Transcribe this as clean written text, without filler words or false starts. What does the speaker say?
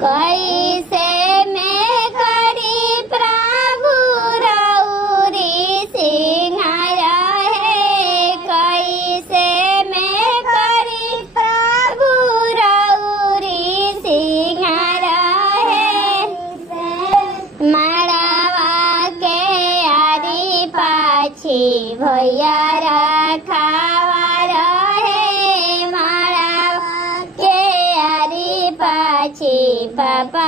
कैसे मैं करी प्रभु रौरी सिंगार है, कैसे मैं करी प्रभु रौरी सिंगार है। माड़वा के आरी पाछी भैया रखावा रहे, माड़वा के आरी पाछी पापा